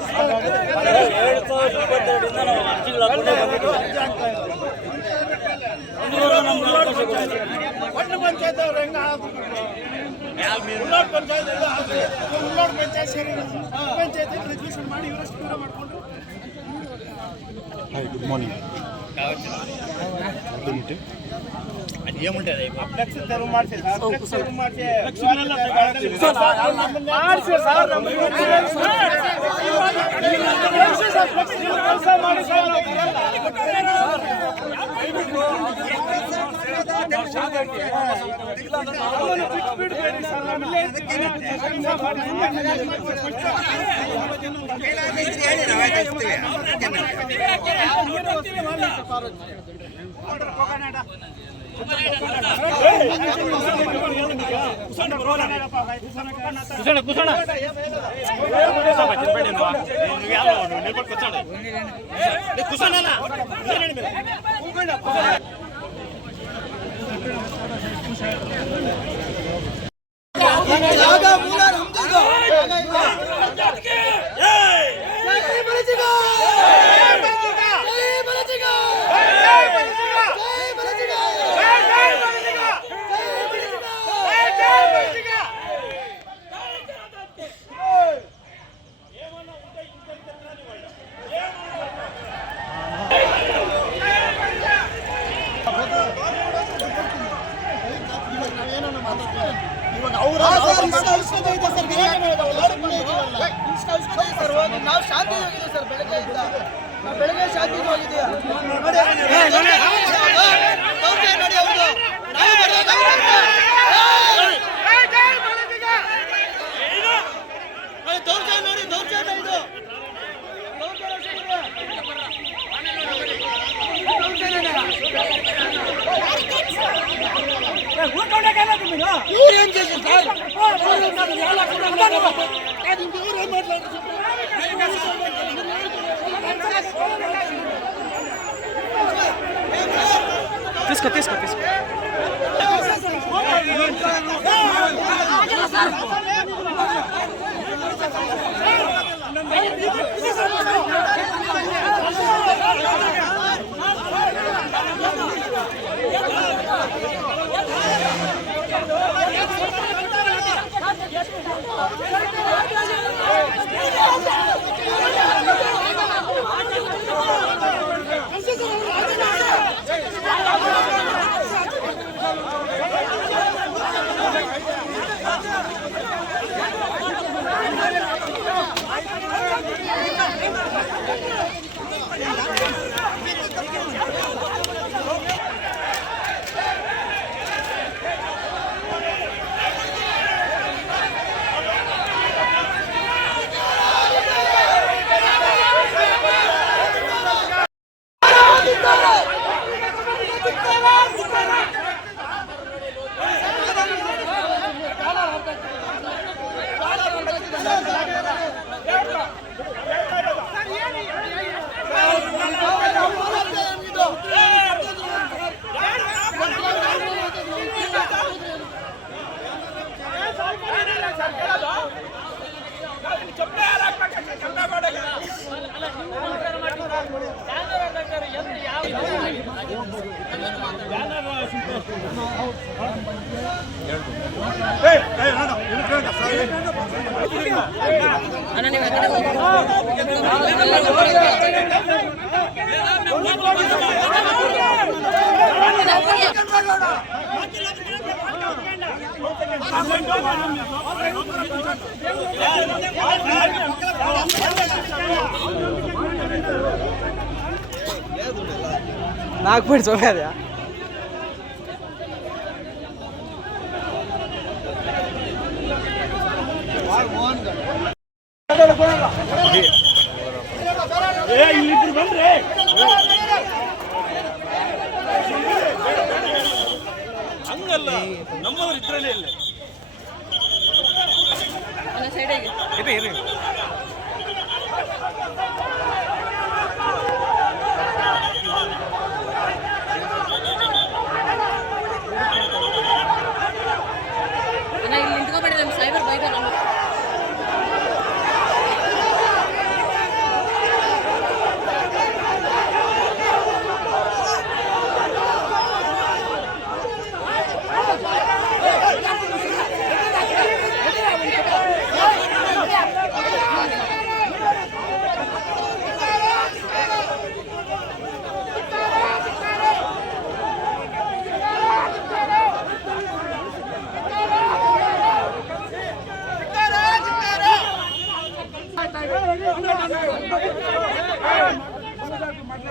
ಎರಡು ಸಾವಿರದ ಇಪ್ಪತ್ತೆರಡರಿಂದ ನಾವು ಅರ್ಜಿಗಳ ಹಾಕೊಂಡೇ ಬಂದಿದ್ದೀವಿ ಇದುವರೆಗೂ ನಮ್ಗೆ ಅವಕಾಶ ಕೊಟ್ಟಿಲ್ಲ. ಪಟ್ಟಣ ಪಂಚಾಯತ್ ಅವ್ರು ಹೆಂಗ ಉಳ್ಳಾಡ್ ಪಂಚಾಯತ್ ಎಲ್ಲ ಆದ್ರೆ ಉಳ್ಳಾಡ್ ಪಂಚಾಯತ್ ಸೇರಿ ಪಂಚಾಯತ್ ರಿಜಿಸ್ಟ್ರೇಷನ್ ಮಾಡಿ, ಇವರಷ್ಟು ದೂರ ಮಾಡ್ಕೊಂಡು గుడ్ మార్నింగ్ ಫ್ಲೆಕ್ಸ್ కూర్చోండి కూర్చోండి చెప్పండి నువ్వు కూర్చోండి కూర్చోండి ಮಾಡಿಸಿ ಸರ್ ಕೆಲಸ ಮಾಡಿ ಸರ್ ಬಿಟ್ಬಿಡ್ಬೇಡಿ ಸರ್ ನಮ್ಮಲ್ಲೇ ಕೆಲಸ ಮಾಡಿ ಕುಸಣ ಕುಸಣ ಕುಸಣಲ್ಲ ನಾವು ಶಾಂತಿ ಹೋಗಿದ್ದೀವಿ ಸರ್ ಬೆಳಗ್ಗೆಯಿಂದ ನಾವು ಬೆಳಗ್ಗೆ ಶಾಂತಿ ಹೋಗಿದ್ದೀವಿ. ನೋಡಿ ಅವ್ರದ್ದು ನಾವು ದೌರ್ಜನ್ಯ ನೋಡಿ. ದೌರ್ಜನ್ಯ ಇದು ಏನ್ تسكت تسكت تسكت Let's go. నాకు పడి చూపేదా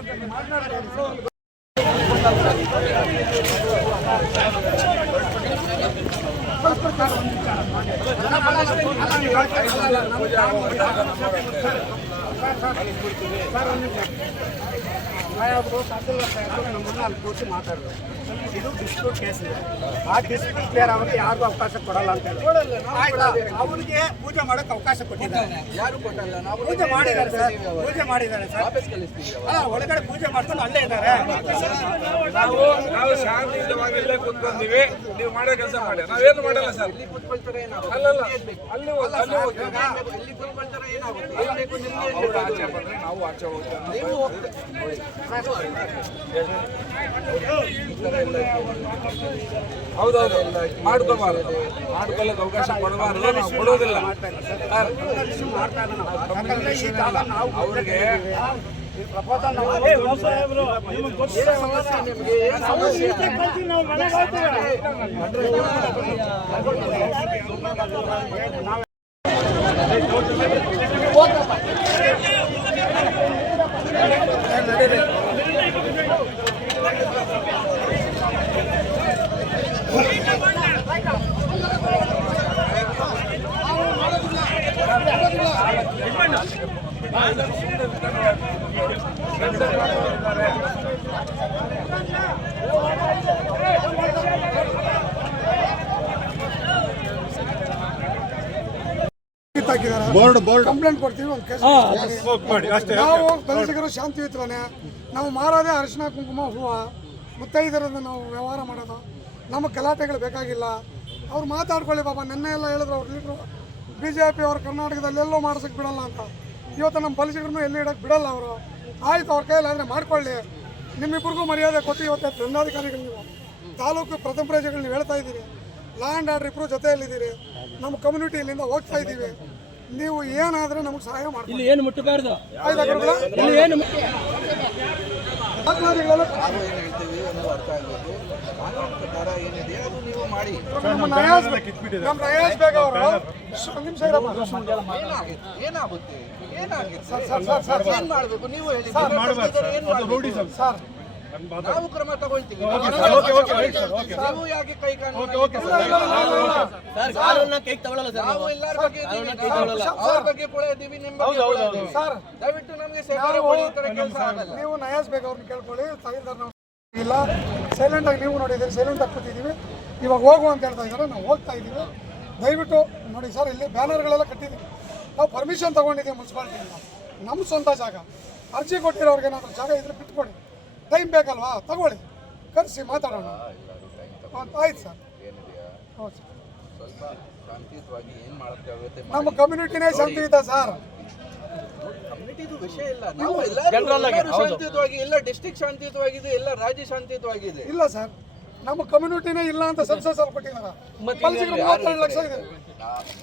ಸರ್ ನಮ್ಮನ್ನ ಅಲ್ಲಿ ಮಾತಾಡಿದ್ರು ಇದು ಡಿಸ್ಪ್ಯೂಟ್ ಕೇಸ್ ಇದೆ. ಆ ಡಿಸ್ಪ್ಯೂಟ್ ಕ್ಲಿಯರ್ ಆಗುತ್ತೆ ಯಾರಿಗೂ ಅವಕಾಶ ಕೊಡಲ್ಲ ಅಂತ ಹೇಳಿ ಅವರಿಗೆ ಪೂಜೆ ಮಾಡೋಕೆ ಅವಕಾಶ ಕೊಟ್ಟಿದ್ದಾರೆ. ಯಾರು ಕೊಟ್ಟಲ್ಲ? ನಾವು ಪೂಜೆ ಮಾಡಿದ್ದಾರೆ ಸರ್. ಪೂಜೆ ಮಾಡಿದ್ದಾರೆ ಸರ್. ಅಲ್ಲ ಒಳಗಡೆ ಪೂಜೆ ಮಾಡ್ಕೊಂಡು ಅಲ್ಲೇ ಇದ್ದಾರೆ. ನಾವು ನಾವು ಶಾಂತಿಯುತವಾಗಿ ಇಲ್ಲೇ ನೀವು ಮಾಡೋ ಕೆಲಸ ಮಾಡಿ. ನಾವೇನು ಮಾಡಲ್ಲ ಸರ್. ಇಲ್ಲಿ ಕೂತ್ಕೊಳ್ತಾರೆ ಏನಾಗುತ್ತೆ? ಅಲ್ಲಲ್ಲ. ಅಲ್ಲಿ ಹೋಗಿ ಅಲ್ಲಿ ಹೋಗಿ. ಇಲ್ಲಿ ಕೂತ್ಕೊಳ್ತಾರೆ ಏನಾಗುತ್ತೆ? ಆಚೆ ಬಂದ್ರೆ ನಾವು ಆಚೆ ಹೋಗ್ತೇವೆ. ನೀವು ಹೋಗ್ತೀರಿ. ಹೌದೌದು. ಮಾಡ್ಕೋಬಾರ್ದು. ಮಾಡ್ಕೊಳ್ಳೋಕೆ ಅವಕಾಶ ಕೊಡಬಾರ್ದು. ಕೊಡೋದಿಲ್ಲ. ಅವ್ರಿಗೆ ನಿಮ್ಗೆ ಏನ್ ಸಮಸ್ಯೆ ಬೋರ್ಡ್ ಬೋರ್ಡ್. ಕಂಪ್ಲೇಂಟ್ ಕೊಡ್ತೀವಿ ಒಂದು ಕೇಸ್ ನಾವು ಬೆಳೆಸಿಗರು ಶಾಂತಿಯುತವನೇ ನಾವು ಮಾರೋದೇ ಅರಿಶಿನ ಕುಂಕುಮ ಹೂವು ಮುತ್ತೈದರಿಂದ ನಾವು ವ್ಯವಹಾರ ಮಾಡೋದು. ನಮಗೆ ಗಲಾಟೆಗಳು ಬೇಕಾಗಿಲ್ಲ. ಅವ್ರು ಮಾತಾಡ್ಕೊಳ್ಳಿ ಬಾಬಾ ನಿನ್ನೆ ಎಲ್ಲ ಹೇಳಿದ್ರು ಅವ್ರು ಲೀಡ್ರು. ಬಿ ಜೆ ಪಿ ಅವ್ರ ಕರ್ನಾಟಕದಲ್ಲಿ ಎಲ್ಲೂ ಮಾಡ್ಸಕ್ಕೆ ಬಿಡಲ್ಲ ಅಂತ. ಇವತ್ತು ನಮ್ಮ ಬಲಿಸಿಗರನ್ನು ಎಲ್ಲಿ ಇಡೋಕೆ ಬಿಡಲ್ಲ ಅವರು. ಆಯಿತು ಅವ್ರ ಕೈಯಲ್ಲಿ ಮಾಡಿಕೊಳ್ಳಿ. ನಿಮ್ಮಿಬ್ಬರಿಗೂ ಮರ್ಯಾದೆ ಕೊಟ್ಟು ಇವತ್ತು ದಂಡಾಧಿಕಾರಿಗಳು ನೀವು. ತಾಲೂಕು ಪ್ರಥಮ ಪ್ರಜೆಗಳು ನೀವು ಹೇಳ್ತಾ ಇದ್ದೀರಿ. ಲ್ಯಾಂಡ್ ಆರ್ಡರ್ ಇಬ್ಬರು ಜೊತೆಯಲ್ಲಿದ್ದೀರಿ. ನಮ್ಮ ಕಮ್ಯುನಿಟಿ ಇಲ್ಲಿಂದ ಹೋಗ್ತಾ ಇದ್ದೀವಿ. ನೀವು ಏನಾದ್ರೆ ನಮಗೆ ಸಹಾಯ ಮಾಡಿ ಇಲ್ಲಿ ಏನು ಮುಟ್ಟಬಾರ್ದು? ಇಲ್ಲಿ ಏನು ದಾಖಲಾತಿಗಳೆಲ್ಲ ನಾವು ಏನ್ ಹೇಳ್ತೀವಿ ಒಂದು ಅರ್ಥ ಆಗಬೇಕು. ಕಾನೂನು ಪ್ರಕಾರ ಏನಿದೆ ಅದು ನೀವು ಮಾಡಿ. ನಮ್ಮ ನಯಾಸ್ ನಮ್ಮ ನಯಾಸ್ ಬೇಗ ಅವರು. ಒಂದು ನಿಮಿಷ ಇರಪ್ಪ ಏನಾಗುತ್ತೆ? ಏನಾಗುತ್ತೆ? ಸರ್ ಸರ್ ಸರ್ ಸರ್ ಏನ್ ಮಾಡ್ಬೇಕು? ನೀವು ಹೇಳಿ. ಏನ್ ಮಾಡ್ಬೇಕು? ಸರ್ ನಾವು ಕ್ರಮ ತಗೊಳ್ತೀವಿ. ನಾವು ಯಾಕೆ ಕೈ ನಾವು ಎಲ್ಲರ ಬಗ್ಗೆ. ಅವ್ರ ಬಗ್ಗೆ ಕೂಡ ಇದ್ದೀವಿ ನಿಮ್ಮ ಬಗ್ಗೆ ಸರ್. ದಯವಿಟ್ಟು ನಮಗೆ ಸಹಕಾರ ಕೆಲಸ ಆಗಲ್ಲ. ನೀವು ನಯಾಸ್ ಬೇಗ ಅವ್ರನ್ನ ಕೇಳ್ಕೊಳ್ಳಿ ಇಲ್ಲ. ಸೈಲೆಂಟ್ ಆಗಿ ನೀವು ನೋಡಿದ್ದೀರಿ ಸೈಲೆಂಟ್ ಆಗಿ ಕೂತಿದ್ದೀವಿ ಇವಾಗ ಹೋಗು ಅಂತ ಹೇಳ್ತಾ ಇದ್ದಾರೆ. ನಾವು ಹೋಗ್ತಾ ಇದ್ದೀವಿ ದಯವಿಟ್ಟು ನೋಡಿ ಸರ್ ಇಲ್ಲಿ ಬ್ಯಾನರ್ಗಳೆಲ್ಲ ಕಟ್ಟಿದ್ದೀವಿ ನಾವು ಪರ್ಮಿಷನ್ ತಗೊಂಡಿದ್ದೀವಿ ಮುನ್ಸಿಪಾಲ್ಟಿಯಿಂದ ನಮ್ಮ ಸ್ವಂತ ಜಾಗ. ಅರ್ಜಿ ಕೊಟ್ಟಿರೋರ್ಗೆ ಏನಾದರೂ ಜಾಗ ಇದ್ರೆ ಬಿಟ್ಕೊಡಿ. ಟೈಮ್ ಬೇಕಲ್ವಾ? ತಗೊಳ್ಳಿ. ಕರೆಸಿ ಮಾತಾಡೋಣ. ಆಯ್ತು ಸರ್. ಏನಿದೆಯಾ? ಹೌದು ಸರ್. ನಮ್ಮ ಕಮ್ಯುನಿಟಿನೇ ಶಾಂತಿ ಇದೆ ಸರ್. ಕಮ್ಯುನಿಟಿದು ವಿಷಯ ಇಲ್ಲ. ನಾವು ಎಲ್ಲರೂ ಎಲ್ಲರೂ ಶಾಂತಿಯುತವಾಗಿ ಎಲ್ಲ ಡಿಸ್ಟ್ರಿಕ್ಟ್ ಶಾಂತಿಯುತವಾಗಿದೆ ಎಲ್ಲ ರಾಜ್ಯ ಶಾಂತಿಯುತವಾಗಿದೆ. ಇಲ್ಲ ಸರ್. ನಮ್ಮ ಕಮ್ಯುನಿಟಿನೇ ಇಲ್ಲ ಅಂತ ಸಕ್ಸಸ್ ಅಲ್ಲಿ ಕೊಟ್ಟಿದ್ದಾರೆ ಮೂವತ್ತೆರಡು ಲಕ್ಷ ಇದೆ.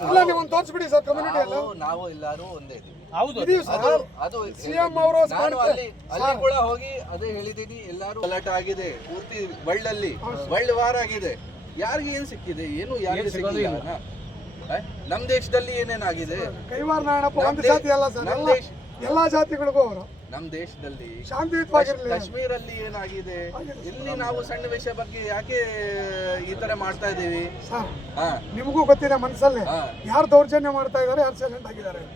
ಇಲ್ಲ ನೀವು ಒಂದು ತೋರಿಸ್ಬಿಡಿ ಸರ್ ಕಮ್ಯುನಿಟಿ ಎಲ್ಲ ನಾವು ಎಲ್ಲರೂ ಒಂದೇ ಇದ್ದೀವಿ ಅದು ಸಿಎಂ ಅವರು ನಾನು ಅಲ್ಲಿ ಅಲ್ಲಿ ಕೂಡ ಹೋಗಿ ಅದೇ ಹೇಳಿದೀನಿ ಎಲ್ಲಾರು ಗಲಾಟೆ ಆಗಿದೆ. ಪೂರ್ತಿ ವರ್ಲ್ಡ್ ಅಲ್ಲಿ ವರ್ಲ್ಡ್ ವಾರ್ ಆಗಿದೆ. ಯಾರಿಗೆ ಏನ್ ಸಿಕ್ಕಿದೆ? ಏನು ಯಾರಿಗೆ ಸಿಕ್ಕಿಲ್ಲ? ನಮ್ ದೇಶದಲ್ಲಿ ಏನೇನಾಗಿದೆ ಕೈವಾರ ನಾರಾಯಣಪ್ಪ ಒಂದು ಜಾತಿ ಅಲ್ಲ ಸರ್ ಎಲ್ಲ ಜಾತಿಗಳಿಗೂ ಅವರು. ನಮ್ ದೇಶದಲ್ಲಿ ಶಾಂತಿಯುತವಾಗಿರಲಿ. ಕಾಶ್ಮೀರಲ್ಲಿ ಏನಾಗಿದೆ? ಇಲ್ಲಿ ನಾವು ಸಣ್ಣ ವಿಷಯ ಬಗ್ಗೆ ಯಾಕೆ ಈ ತರ ಮಾಡ್ತಾ ಇದೀವಿ ನಿಮಗೂ ಗೊತ್ತಿದೆ ಮನಸ್ಸಲ್ಲಿ. ಯಾರು ದೌರ್ಜನ್ಯ ಮಾಡ್ತಾ ಇದ್ದಾರೆ ಯಾರು ಸೈಲೆಂಟ್ ಆಗಿದ್ದಾರೆ ಅಂತ.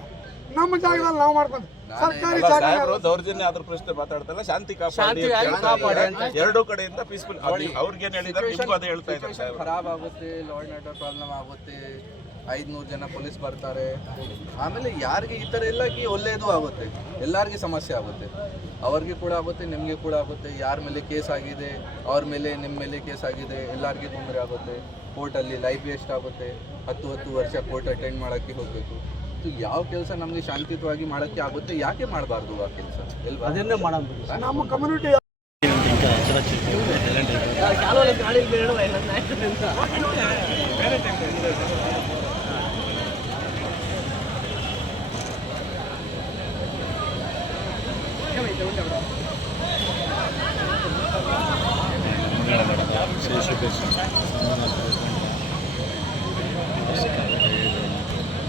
ನಮ್ಮ ಜಾಗದಲ್ಲಿ ನಾವು ಮಾಡ್ಕೊಂಡು ಸರ್ಕಾರಿ ಜಾಗ ಸಾಹೇಬ್ರು ದೌರ್ಜನ್ಯ ಅದ್ರ ಪ್ರಶ್ನೆ ಮಾತಾಡ್ತಲ್ಲ ಶಾಂತಿ ಕಾಪಾಡಿ ಎರಡು ಕಡೆಯಿಂದ ಪೀಸ್ಫುಲ್ ಅವ್ರಿಗೆ ಹೇಳಿದಾರೆ ನಿಮ್ಗೂ ಅದೇ ಹೇಳ್ತಾ ಇದ್ದಾರೆ ಸಿಚುವೇಶನ್ ಖರಾಬ್ ಆಗುತ್ತೆ ಲಾ ಅಂಡ್ ಆರ್ಡರ್ ಪ್ರಾಬ್ಲಮ್ ಆಗುತ್ತೆ. ಐದ್ನೂರು ಜನ ಪೊಲೀಸ್ ಬರ್ತಾರೆ. ಆಮೇಲೆ ಯಾರಿಗೆ ಈ ಥರ ಎಲ್ಲ ಕಿ ಒಳ್ಳೆಯದು ಆಗುತ್ತೆ. ಎಲ್ಲರಿಗೆ ಸಮಸ್ಯೆ ಆಗುತ್ತೆ. ಅವ್ರಿಗೆ ಕೂಡ ಆಗುತ್ತೆ ನಿಮಗೆ ಕೂಡ ಆಗುತ್ತೆ. ಯಾರ ಮೇಲೆ ಕೇಸ್ ಆಗಿದೆ ಅವ್ರ ಮೇಲೆ ನಿಮ್ಮ ಮೇಲೆ ಕೇಸ್ ಆಗಿದೆ ಎಲ್ಲರಿಗೆ ತೊಂದರೆ ಆಗುತ್ತೆ. ಕೋರ್ಟಲ್ಲಿ ಲೈಫ್ ವೇಸ್ಟ್ ಆಗುತ್ತೆ. ಹತ್ತು ಹತ್ತು ವರ್ಷ ಕೋರ್ಟ್ ಅಟೆಂಡ್ ಮಾಡೋಕ್ಕೆ ಹೋಗಬೇಕು. ಇದು ಯಾವ ಕೆಲಸ ನಮಗೆ ಶಾಂತಿಯುತವಾಗಿ ಮಾಡೋಕ್ಕೆ ಆಗುತ್ತೆ ಯಾಕೆ ಮಾಡಬಾರ್ದು ಆ ಕೆಲಸ? ಎಲ್ವಾ? ಅದನ್ನೇ ಮಾಡೋಣ ನಮ್ಮ ಕಮ್ಯುನಿಟಿ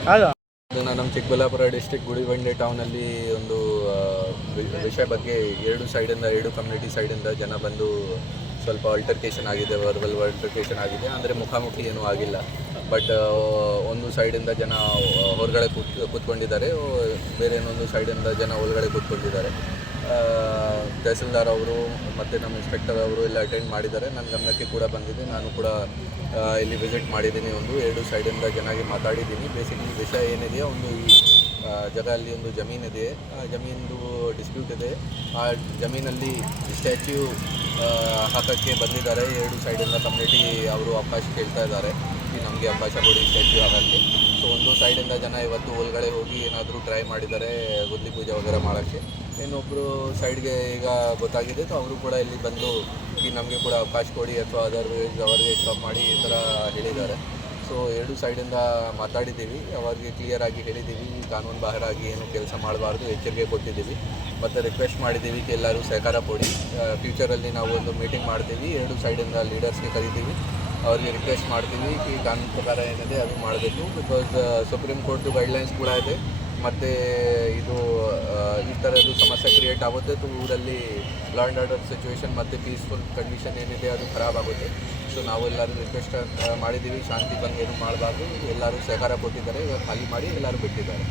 ಇದನ್ನ ನಮ್ಮ ಚಿಕ್ಕಬಳ್ಳಾಪುರ ಡಿಸ್ಟಿಕ್ ಗುಡಿಬಂಡೆ ಟೌನಲ್ಲಿ ಒಂದು ವಿಷಯ ಬಗ್ಗೆ ಎರಡು ಸೈಡಿಂದ, ಎರಡು ಕಮ್ಯುನಿಟಿ ಸೈಡಿಂದ ಜನ ಬಂದು ಸ್ವಲ್ಪ ಆಲ್ಟರ್ಕೇಶನ್ ಆಗಿದೆ ವರ್ಬಲ್ ಅಲ್ಟರ್ಕೇಷನ್ ಆಗಿದೆ. ಅಂದರೆ ಮುಖಾಮುಖಿ ಏನೂ ಆಗಿಲ್ಲ. ಬಟ್ ಒಂದು ಸೈಡಿಂದ ಜನ ಹೊರಗಡೆ ಕೂತ್, ಕೂತ್ಕೊಂಡಿದ್ದಾರೆ. ಬೇರೆ ಇನ್ನೊಂದು ಸೈಡಿಂದ ಜನ ಒಳಗಡೆ ಕೂತ್ಕೊಂಡಿದ್ದಾರೆ. ತಹಸೀಲ್ದಾರ್ ಅವರು ಮತ್ತು ನಮ್ಮ ಇನ್ಸ್ಪೆಕ್ಟರ್ ಅವರು ಎಲ್ಲ ಅಟೆಂಡ್ ಮಾಡಿದ್ದಾರೆ. ನನ್ನ ಗಮನಕ್ಕೆ ಕೂಡ ಬಂದಿದೆ. ನಾನು ಕೂಡ ಇಲ್ಲಿ ವಿಸಿಟ್ ಮಾಡಿದ್ದೀನಿ ಒಂದು ಎರಡು ಸೈಡಿಂದ ಚೆನ್ನಾಗಿ ಮಾತಾಡಿದ್ದೀನಿ. ಬೇಸಿಕಲಿ ವಿಷಯ ಏನಿದೆಯೋ ಒಂದು ಈ ಜಾಗ ಅಲ್ಲಿ ಒಂದು ಜಮೀನಿದೆ ಆ ಜಮೀನದು ಡಿಸ್ಪ್ಯೂಟ್ ಇದೆ. ಆ ಜಮೀನಲ್ಲಿ ಸ್ಟ್ಯಾಚ್ಯೂ ಹಾಕೋಕ್ಕೆ ಬಂದಿದ್ದಾರೆ. ಎರಡು ಸೈಡಿಂದ ಕಮ್ಯುನಿಟಿ ಅವರು ಅವಕಾಶ ಕೇಳ್ತಾ ಇದ್ದಾರೆ. ನಮಗೆ ಅವಕಾಶ ಕೊಡಿ ಸ್ಟ್ಯಾಚ್ಯೂ ಹಾಕೋಕ್ಕೆ. ಸೊ ಒಂದು ಸೈಡಿಂದ ಜನ ಇವತ್ತು ಒಳಗಡೆ ಹೋಗಿ ಏನಾದರೂ ಟ್ರೈ ಮಾಡಿದ್ದಾರೆ, ಗುದ್ಲಿ ಪೂಜೆ ವಗೈರೆ ಮಾಡೋಕ್ಕೆ. ಇನ್ನೊಬ್ಬರು ಸೈಡ್ಗೆ ಈಗ ಗೊತ್ತಾಗಿದೆ ಸೊ ಅವರು ಕೂಡ ಇಲ್ಲಿ ಬಂದು ಈ ನಮಗೆ ಕೂಡ ಅವಕಾಶ ಕೊಡಿ ಅಥವಾ ಅದರ್ವೈಸ್ ಅವರಿಗೆ ಸ್ಟಾಪ್ ಮಾಡಿ ಈ ಥರ ಹೇಳಿದ್ದಾರೆ. ಸೊ ಎರಡು ಸೈಡಿಂದ ಮಾತಾಡಿದ್ದೀವಿ, ಅವರಿಗೆ ಕ್ಲಿಯರ್ ಆಗಿ ಹೇಳಿದ್ದೀವಿ ಕಾನೂನು ಬಾಹಿರಾಗಿ ಏನು ಕೆಲಸ ಮಾಡಬಾರ್ದು, ಎಚ್ಚರಿಕೆ ಕೊಟ್ಟಿದ್ದೀವಿ. ಮತ್ತು ರಿಕ್ವೆಸ್ಟ್ ಮಾಡಿದ್ದೀವಿ ಎಲ್ಲರೂ ಸಹಕಾರ ಕೊಡಿ. ಫ್ಯೂಚರಲ್ಲಿ ನಾವು ಒಂದು ಮೀಟಿಂಗ್ ಮಾಡ್ತೀವಿ, ಎರಡು ಸೈಡಿಂದ ಲೀಡರ್ಸ್ಗೆ ಕರಿತೀವಿ. ಅವ್ರಿಗೆ ರಿಕ್ವೆಸ್ಟ್ ಮಾಡ್ತೀವಿ ಈ ಕಾನೂನು ಪ್ರಕಾರ ಏನಿದೆ ಅದು ಮಾಡಬೇಕು. ಬಿಕಾಸ್ ಸುಪ್ರೀಂ ಕೋರ್ಟ್ದು ಗೈಡ್ಲೈನ್ಸ್ ಕೂಡ ಇದೆ. ಮತ್ತು ಇದು ಈ ಥರದ್ದು ಸಮಸ್ಯೆ ಕ್ರಿಯೇಟ್ ಆಗುತ್ತೆ. ಸೊ ಊರಲ್ಲಿ ಲಾ ಆ್ಯಂಡ್ ಆರ್ಡರ್ ಸಿಚುವೇಶನ್ ಮತ್ತು ಪೀಸ್ಫುಲ್ ಕಂಡೀಷನ್ ಏನಿದೆ ಅದು ಖರಾಬ್ ಆಗುತ್ತೆ. ಸೊ ನಾವು ಎಲ್ಲರೂ ರಿಕ್ವೆಸ್ಟ್ ಮಾಡಿದ್ದೀವಿ. ಶಾಂತಿ ಬಂದು ಏನು ಮಾಡಬಾರ್ದು. ಎಲ್ಲರೂ ಸಹಕಾರ ಕೊಟ್ಟಿದ್ದಾರೆ. ಖಾಲಿ ಮಾಡಿ ಎಲ್ಲರೂ ಬಿಟ್ಟಿದ್ದಾರೆ.